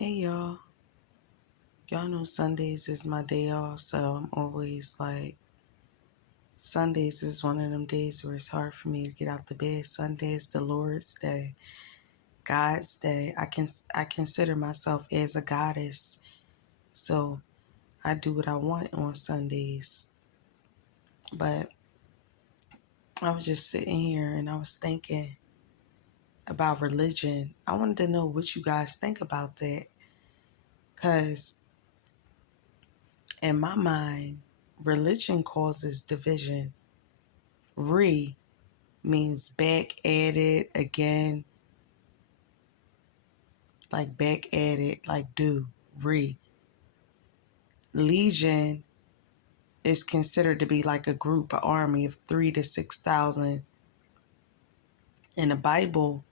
Hey y'all. Y'all know Sundays is my day off, so I'm always like Sundays is one of them days where it's hard for me to get out the bed. Sunday is the Lord's day, God's day. I consider myself as a goddess. So I do what I want on Sundays. But I was just sitting here and I was thinking about religion. I wanted to know what you guys think about that. Cause in my mind, religion causes division. Means back at it again, like back at it, like do, re. Legion is considered to be like a group, an army of 3 to 6,000. In the Bible,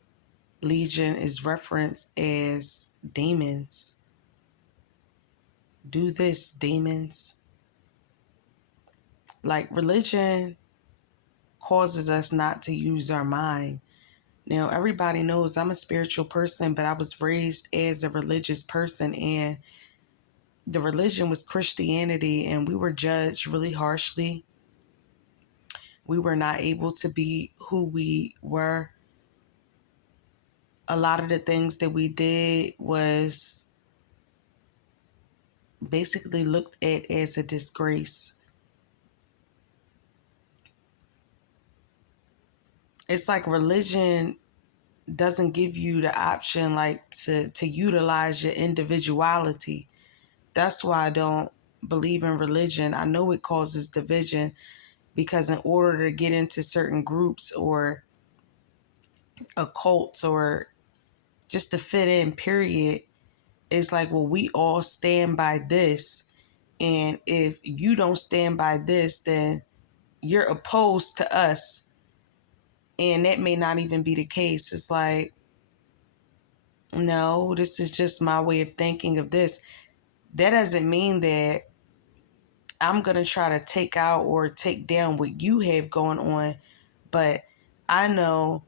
legion is referenced as demons. Do this, demons. Like religion causes us not to use our mind. Now, everybody knows I'm a spiritual person, but I was raised as a religious person, and the religion was Christianity, and we were judged really harshly. We were not able to be who we were. A lot of the things that we did was basically looked at as a disgrace. It's like religion doesn't give you the option like to utilize your individuality. That's why I don't believe in religion. I know it causes division because in order to get into certain groups or occults or just to fit in, period, it's like, well, we all stand by this. And if you don't stand by this, then you're opposed to us. And that may not even be the case. It's like, no, this is just my way of thinking of this. That doesn't mean that I'm going to try to take out or take down what you have going on. But I know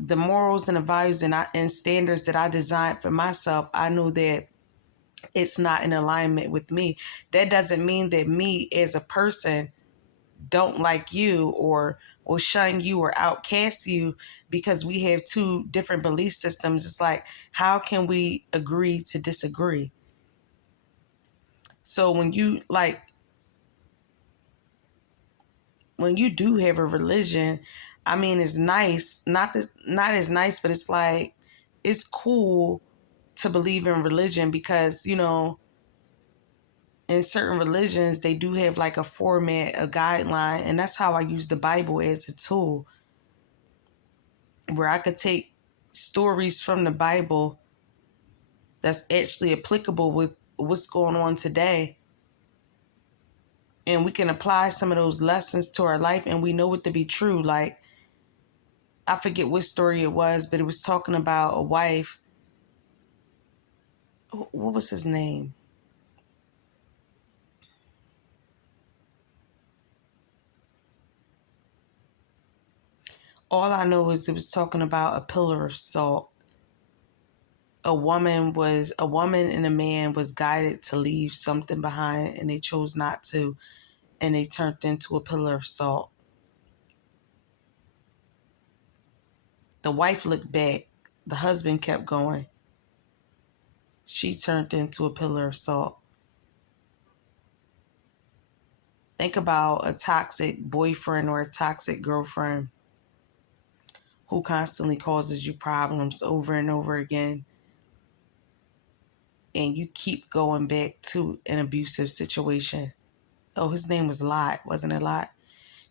the morals and the values and standards that I designed for myself. I know that it's not in alignment with me. That doesn't mean that me as a person don't like you or shun you or outcast you because we have two different belief systems. It's like, how can we agree to disagree? So when you do have a religion, I mean, it's nice, not as nice, but it's like it's cool to believe in religion because, in certain religions, they do have like a format, a guideline, and that's how I use the Bible as a tool where I could take stories from the Bible that's actually applicable with what's going on today, and we can apply some of those lessons to our life, and we know it to be true. Like, I forget what story it was, but it was talking about a wife. What was his name? All I know is it was talking about a pillar of salt. A woman and a man was guided to leave something behind, and they chose not to, and they turned into a pillar of salt. The wife looked back. The husband kept going. She turned into a pillar of salt. Think about a toxic boyfriend or a toxic girlfriend who constantly causes you problems over and over again, and you keep going back to an abusive situation. Oh, his name was Lot, wasn't it, Lot?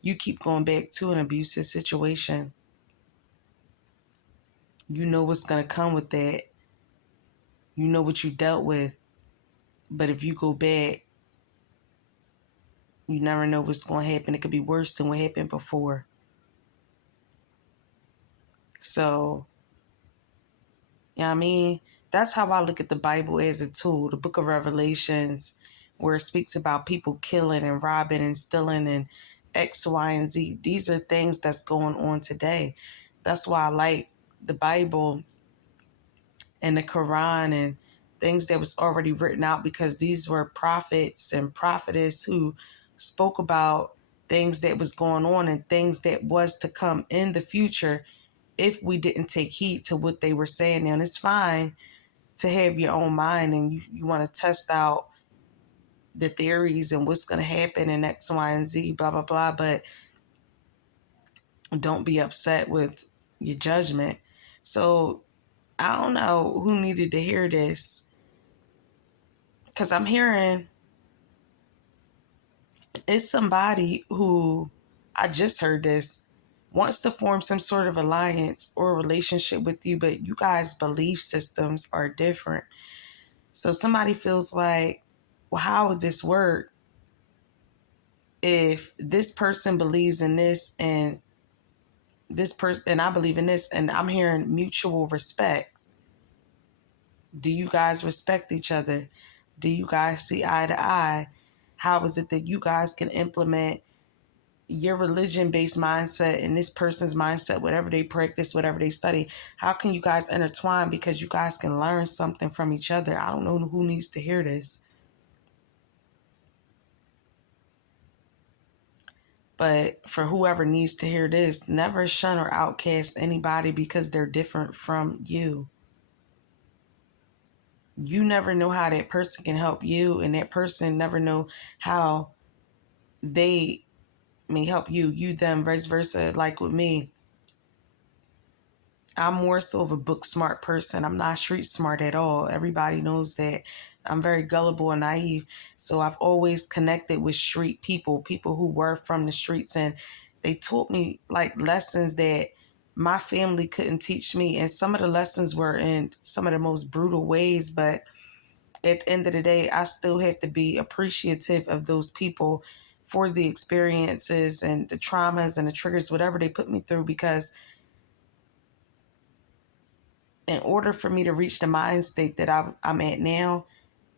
You keep going back to an abusive situation. You know what's going to come with that. You know what you dealt with. But if you go back, you never know what's going to happen. It could be worse than what happened before. So, yeah, I mean, that's how I look at the Bible as a tool. The book of Revelations, where it speaks about people killing and robbing and stealing and X, Y, and Z. These are things that's going on today. That's why I like the Bible and the Quran and things that was already written out, because these were prophets and prophetess who spoke about things that was going on and things that was to come in the future if we didn't take heed to what they were saying. And it's fine to have your own mind and you want to test out the theories and what's going to happen in X, Y, and Z, blah, blah, blah. But don't be upset with your judgment. So I don't know who needed to hear this, because I'm hearing it's somebody who, I just heard this, wants to form some sort of alliance or relationship with you, but you guys' belief systems are different. So somebody feels like, well, how would this work if this person believes in this and this person and I believe in this, and I'm hearing mutual respect. Do you guys respect each other? Do you guys see eye to eye? How is it that you guys can implement your religion based mindset and this person's mindset, whatever they practice, whatever they study? How can you guys intertwine? Because you guys can learn something from each other. I don't know who needs to hear this. But for whoever needs to hear this, never shun or outcast anybody because they're different from you. You never know how that person can help you, and that person never know how they may help you, them, vice versa. Like with me, I'm more so of a book smart person. I'm not street smart at all. Everybody knows that. I'm very gullible and naive. So I've always connected with street people, people who were from the streets, and they taught me like lessons that my family couldn't teach me. And some of the lessons were in some of the most brutal ways, but at the end of the day, I still have to be appreciative of those people for the experiences and the traumas and the triggers, whatever they put me through, because in order for me to reach the mind state that I'm at now,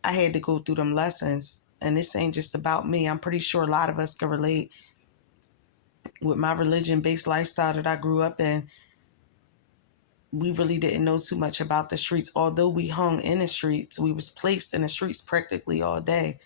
I had to go through them lessons. And this ain't just about me. I'm pretty sure a lot of us can relate with my religion-based lifestyle that I grew up in. We really didn't know too much about the streets. Although we hung in the streets, we was placed in the streets practically all day.